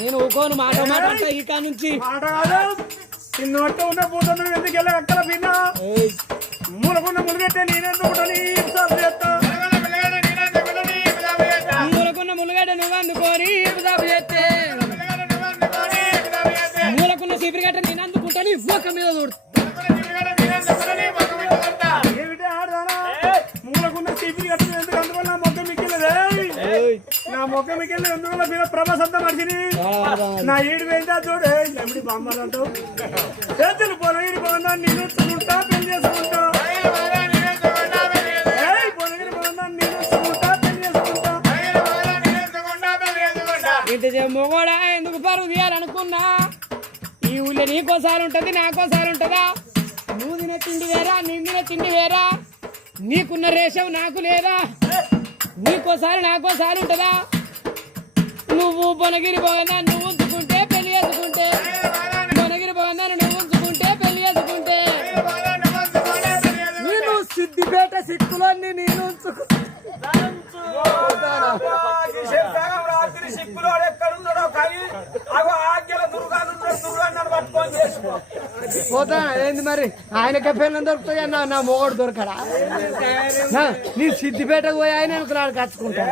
నేను ఊకోను మాట మాట ఇక నుంచి చిన్నట్టు ఉన్న పూతను ఎందుకు వెళ్ళి అక్కడ పిన్నా మూలకున్న ములుగట్టే నేనెందుకు మూలకున్న ములుగడ్డ నువ్వు అందుకోని చేస్తే మూలకున్న సిపిరిగట్ట నేను అందుకుంటాను ఒక్క మీద చూడు ఏమిటి ఆడదానా మూలకున్న సిపిరి కట్ట ఎందుకు అందువల్ల నా మొక్క మిక్కిలదే నా మొక్క మిక్కిలి ఎందువల్ల ప్రభాసంతా మనిషిని నా ఈడు పోయిందా చూడు ఎమిడి బామ్మలు అంటావు చేతులు పొలగిరి బాగుందా నేను చూసుకుంటా పెళ్లి చేసుకుంటా పొలగిరి బాగుందా నేను చూసుకుంటా పెళ్లి చేసుకుంటా ఇంటి మొగోడా ఎందుకు పరువు తీయాలనుకున్నా ఈ ఊళ్ళో నీకోసారి ఉంటది నాకోసారి ఉంటదా నువ్వు తినే తిండి వేరా నేను తినే తిండి వేరా నీకున్న రేషం నాకు లేదా నీకోసారి నాకోసారి ఉంటదా నువ్వు బొనగిరి పోగన్నా నువ్వు ఉంచుకుంటే పెళ్లి చేసుకుంటే బొనగిరి పోగన్నా నువ్వు ఉంచుకుంటే పెళ్లి చేసుకుంటే నేను సిద్దిపేట సిక్కులన్నీ నేను పోతా ఏంది మరి ఆయనకే పెళ్ళని దొరుకుతాయి అన్న నా మొగడు దొరకడా నీ సిద్దిపేటకు పోయి ఆయన కచ్చుకుంటా